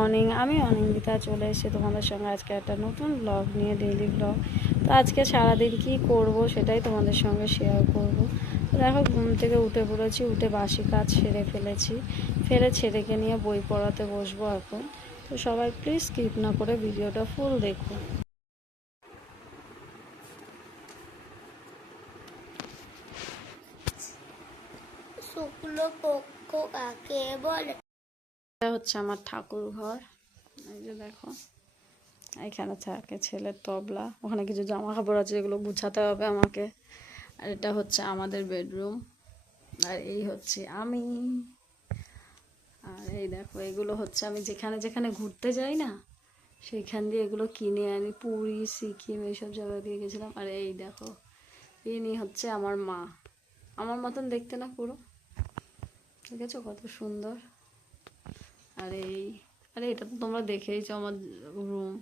Morning আমি অনিন্দিতা চলে এসেছি তোমাদের সঙ্গে আজকে একটা নতুন ব্লগ নিয়ে ডেইলি ব্লগ তো আজকে সারাদিন কি করব সেটাই তোমাদের সঙ্গে শেয়ার করব। দেখো, ঘুম থেকে উঠে পড়েছি, উঠে বাসি কাজ সেরে ফেলেছি। ফেলে ছেড়েকে নিয়ে বই পড়াতে বসবো এখন। তো সবাই প্লিজ স্কিপ না করে ভিডিওটা ফুল দেখো। শুক্লো পক্ষ কাকে বলে? এটা হচ্ছে আমার ঠাকুর ঘর এই যে দেখো, এখানে থাকে ছেলের তবলা। ওখানে কিছু জামা কাপড় আছে যেগুলো গুছাতে হবে আমাকে। আর এটা হচ্ছে আমাদের বেডরুম। আর এই হচ্ছে আমি। আর এই দেখো, এগুলো হচ্ছে আমি যেখানে যেখানে ঘুরতে যাই না, সেইখান দিয়ে এগুলো কিনে আনি। পুরী, সিকিম, এইসব জায়গা দিয়ে গেছিলাম। আর এই দেখো, ইনি হচ্ছে আমার মা। আমার মতন দেখতে না পুরো। ঠিক আছে কত সুন্দর? আর এই আরে এটা তো তোমরা দেখেইছো আমার রুম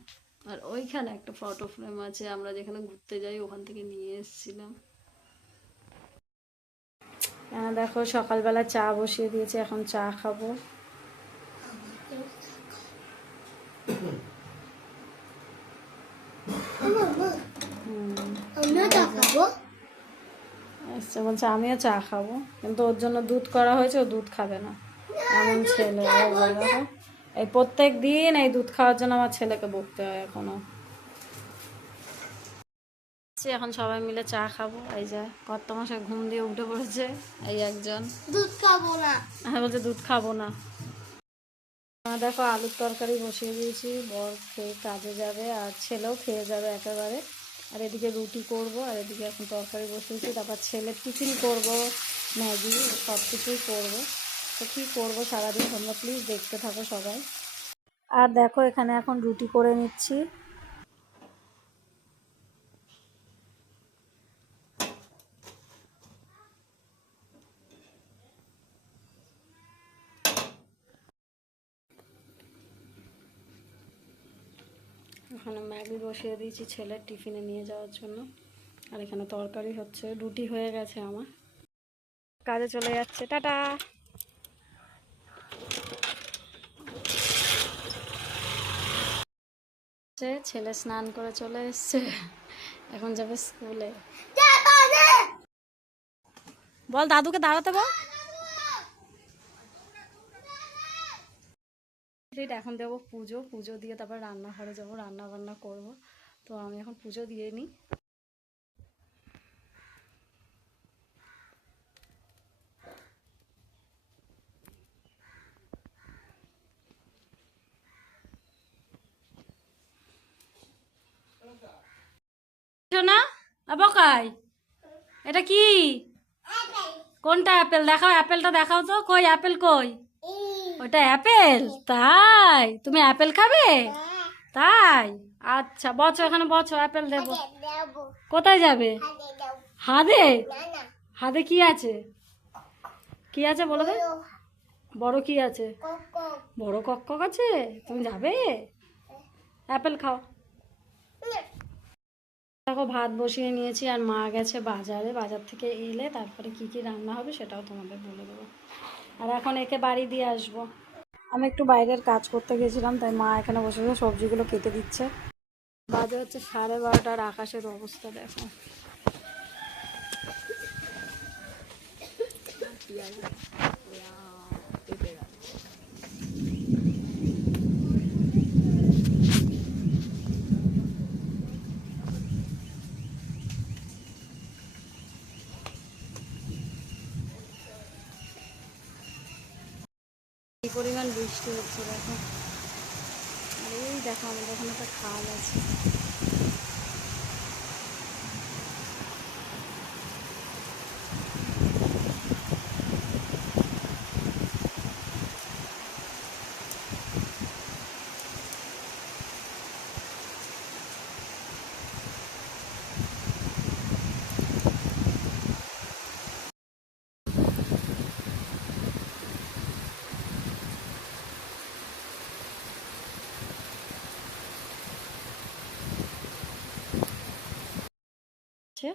আর ওইখানে একটা ফটো ফ্রেম আছে আমরা যেখানে ঘুরতে যাই ওখান থেকে নিয়ে এসেছিলাম। হ্যাঁ দেখো সকালবেলা চা বসিয়ে দিয়েছে এখন চা খাব। আমিও আচ্ছা বলছে আমিও চা খাব। কিন্তু ওর জন্য দুধ করা হয়েছে ও দুধ খাবে না। এমন ছেলে বলে দেখো এই প্রত্যেক দিন এই দুধ খাওয়ার জন্য আমার ছেলেকে বকতে হয় এখনও। এখন সবাই মিলে চা খাব। এই যে কত মাসে ঘুম দিয়ে উঠে পড়েছে এই একজন। দুধ খাব না। হ্যাঁ বলছে দুধ খাব না। দেখো আলুর তরকারি বসিয়ে দিয়েছি। বর খেয়ে কাজে যাবে আর ছেলেও খেয়ে যাবে একেবারে। আর এদিকে রুটি করব আর এদিকে এখন তরকারি বসিয়েছি। তারপর ছেলের টিফিন করব ম্যাগি সব কিছুই করব। তো কী করব সারাদিন তোমরা প্লিজ দেখতে থাকো সবাই। আর দেখো এখানে এখন রুটি করে নিচ্ছি। এখানে ম্যাগি বসিয়ে দিয়েছি ছেলের টিফিনে নিয়ে যাওয়ার জন্য। আর এখানে তরকারি হচ্ছে রুটি হয়ে গেছে আমার। কাজে চলে যাচ্ছে টাটা! ছেলে স্নান করে চলে এসছে, এখন যাবে স্কুলে। বল দাদুকে দাঁড়াতে বল। এখন দেবো পুজো পুজো দিয়ে তারপর রান্নাঘরে যাব রান্না বান্না করব। তো আমি এখন পুজো দিয়ে নিই না বকাই এটা কি? কোনটা অ্যাপেল? দেখাও অ্যাপেলটা দেখাও তো। কই অ্যাপেল কই? ওটা অ্যাপেল? তাই? তুমি অ্যাপেল খাবে? তাই? আচ্ছা বছো এখানে বছো অ্যাপেল দেবো। কোথায় যাবে? হাদে? হাদে কি আছে? কি আছে বলো দে বড় কি আছে? কোকো বড় কক আছে? তুমি যাবে? অ্যাপেল খাও। দেখো, ভাত বসিয়ে নিয়েছি আর মা গেছে বাজারে। বাজার থেকে এলে তারপরে কি কি রান্না হবে সেটাও তোমাদের বলে দেবো। আর এখন একে বাড়ি দিয়ে আসব। আমি একটু বাইরের কাজ করতে গেছিলাম, তাই মা এখানে বসে বসে সবজিগুলো কেটে দিচ্ছে। বাজে হচ্ছে সাড়ে বারোটার আকাশের অবস্থা, দেখো। বৃষ্টি হচ্ছে দেখো। আর এই দেখো আমাদের ওখানে একটা খাল আছে। আছে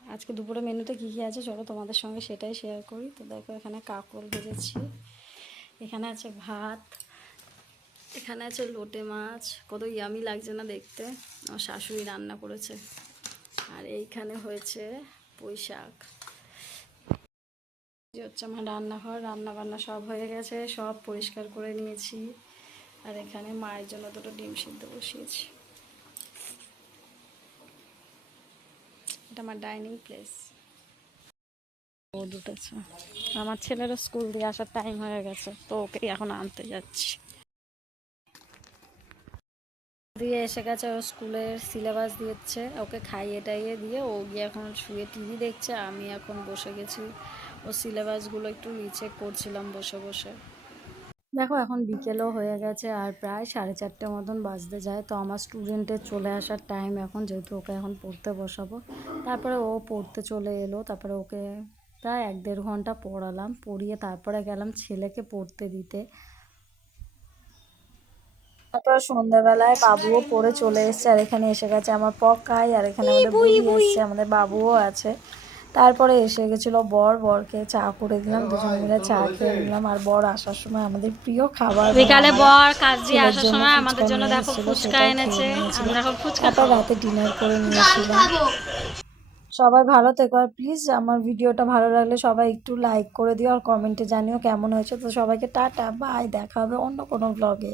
আজকে দুপুরে মেনুতে কী কী আছে চলো তোমাদের সঙ্গে সেটাই শেয়ার করি। তো দেখো এখানে কাকরোল ভেজেছি, এখানে আছে ভাত, এখানে আছে লোটে মাছ। কত ইয়ামি লাগছে না দেখতে। আমার শাশুড়ি রান্না করেছে। আর এইখানে হয়েছে পুঁই শাক। যে হচ্ছে আমার রান্নাঘর রান্না বান্না সব হয়ে গেছে, সব পরিষ্কার করে নিয়েছি। আর এখানে মায়ের জন্য দুটো ডিম সিদ্ধ বসিয়েছি। এটা আমার ডাইনিং প্লেস। ও দুটেছে আমার ছেলেরও স্কুল দিয়ে আসার টাইম হয়ে গেছে, তো ওকে এখন আনতে যাচ্ছি। দিয়ে এসে গেছে, ও স্কুলের সিলেবাস দিচ্ছে ওকে খাইয়ে টাইয়ে দিয়ে ও গিয়ে এখন শুয়ে টিভি দেখছে, আমি এখন বসে গেছি। ও সিলেবাসগুলো একটু রিচেক করছিলাম বসে বসে। দেখো এখন বিকেলও হয়ে গেছে আর প্রায় সাড়ে চারটে মতন বাজতে যায়। তো আমার স্টুডেন্টের চলে আসার টাইম এখন যেহেতু ওকে এখন পড়তে বসাবো। তারপরে ও পড়তে চলে এলো তারপরে ওকে প্রায় এক দেড় ঘণ্টা পড়ালাম পড়িয়ে তারপরে গেলাম ছেলেকে পড়তে দিতে। তারপর সন্ধ্যাবেলায় বাবুও পড়ে চলে এসেছে আর এখানে এসে গেছে আমার পকাই আর এখানে আমাদের বুড়ি এসছে আমাদের বাবুও আছে। তারপরে এসে গেছিল বর বরকে চা করে দিলাম দুজন মিলে চা খেয়ে নিলাম। আর বর আসার সময় আমাদের প্রিয় খাবার বিকালে বর কাজ দিয়ে আসার সময় আমাদের জন্য দেখো ফুচকা এনেছে আমরা এখন ফুচকা রাতে ডিনার করে নিয়েছিলাম। সবাই ভালো থেকো। আর প্লিজ আমার ভিডিওটা ভালো লাগলে সবাই একটু লাইক করে দিও আর কমেন্টে জানিও কেমন হয়েছে। তো সবাইকে টাটা বাই দেখা হবে অন্য কোনো ব্লগে